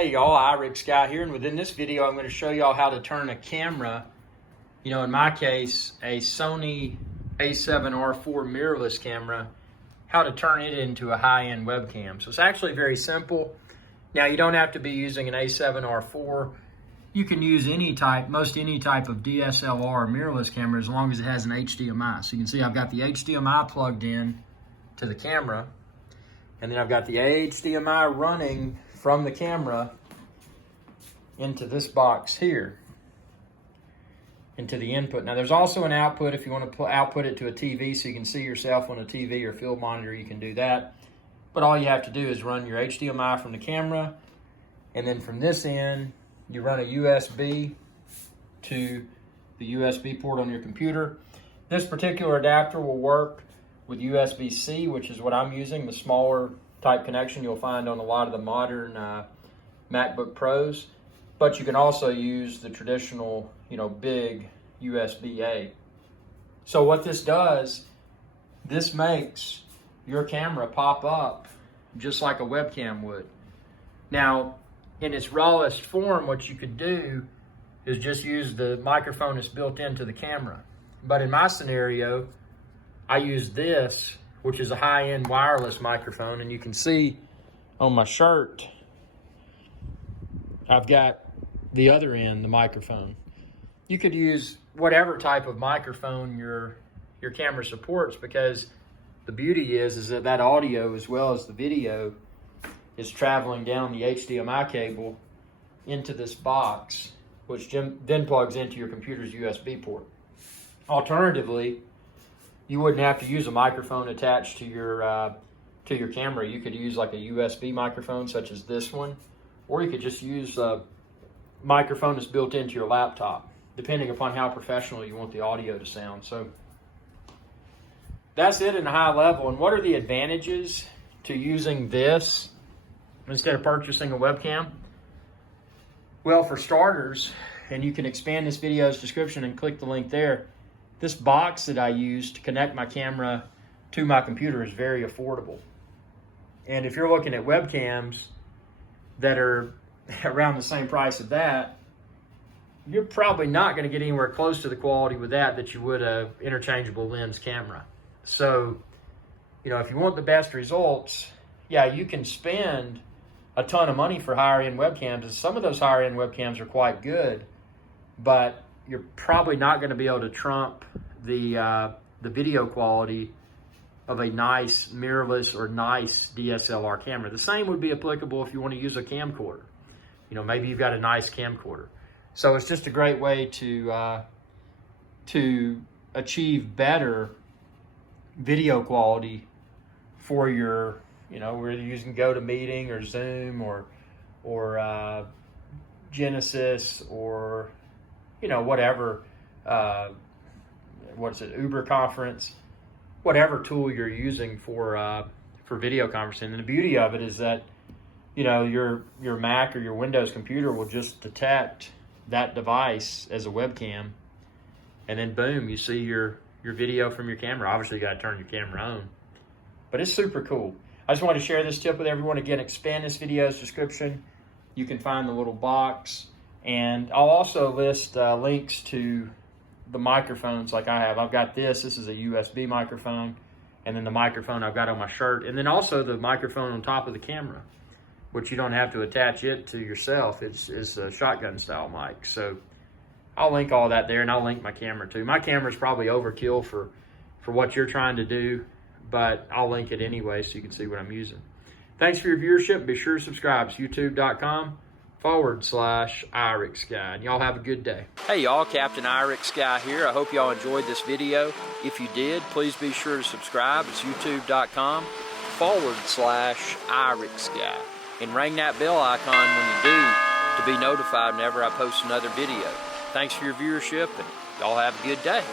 Hey y'all, iRig Guy here, and within this video I'm going to show y'all how to turn a camera, in my case a Sony a7R IV mirrorless camera, how to turn it into a high-end webcam. So it's actually very simple. Now you don't have to be using an a7R IV. You can use any type of DSLR mirrorless camera as long as it has an HDMI. So you can see I've got the HDMI plugged in to the camera, and then I've got the HDMI running from the camera into this box here, into the input. Now there's also an output if you want to output it to a TV so you can see yourself on a TV or field monitor, you can do that. But all you have to do is run your HDMI from the camera, and then from this end, you run a USB to the USB port on your computer. This particular adapter will work with USB-C, which is what I'm using, the smaller type connection you'll find on a lot of the modern MacBook Pros. But you can also use the traditional, big USB-A. So what this does, this makes your camera pop up just like a webcam would. Now, in its rawest form, what you could do is just use the microphone that's built into the camera. But in my scenario, I use this, which is a high-end wireless microphone, and you can see on my shirt, I've got the other end, the microphone. You could use whatever type of microphone your camera supports, because the beauty is that audio as well as the video is traveling down the HDMI cable into this box, which then plugs into your computer's USB port. Alternatively, you wouldn't have to use a microphone attached to your camera. You could use like a USB microphone such as this one, or you could just use a microphone that's built into your laptop, depending upon how professional you want the audio to sound. So that's it in a high level. And what are the advantages to using this instead of purchasing a webcam? Well, for starters, and you can expand this video's description and click the link there, this box that I use to connect my camera to my computer is very affordable. And if you're looking at webcams that are around the same price of that, you're probably not going to get anywhere close to the quality with that you would a interchangeable lens camera. So, if you want the best results, yeah, you can spend a ton of money for higher end webcams, and some of those higher end webcams are quite good, but you're probably not going to be able to trump the video quality of a nice mirrorless or nice DSLR camera. The same would be applicable if you want to use a camcorder. Maybe you've got a nice camcorder. So it's just a great way to achieve better video quality for your, whether you're using GoToMeeting or Zoom or Genesis or whatever, Uber conference, whatever tool you're using for video conferencing. And the beauty of it is that, your Mac or your Windows computer will just detect that device as a webcam, and then boom, you see your video from your camera. Obviously, you got to turn your camera on, but it's super cool. I just want to share this tip with everyone. Again, expand this video's description. You can find the little box. And I'll also list links to the microphones like I have. I've got this is a USB microphone, and then the microphone I've got on my shirt, and then also the microphone on top of the camera, which you don't have to attach it to yourself. It's a shotgun style mic. So I'll link all that there, and I'll link my camera too. My camera's probably overkill for what you're trying to do, but I'll link it anyway so you can see what I'm using. Thanks for your viewership. Be sure to subscribe. It's youtube.com/iRig Guy. And y'all have a good day. Hey y'all, Captain iRig Guy here. I hope y'all enjoyed this video. If you did, please be sure to subscribe. It's youtube.com/iRig Guy. And ring that bell icon when you do to be notified whenever I post another video. Thanks for your viewership, and y'all have a good day.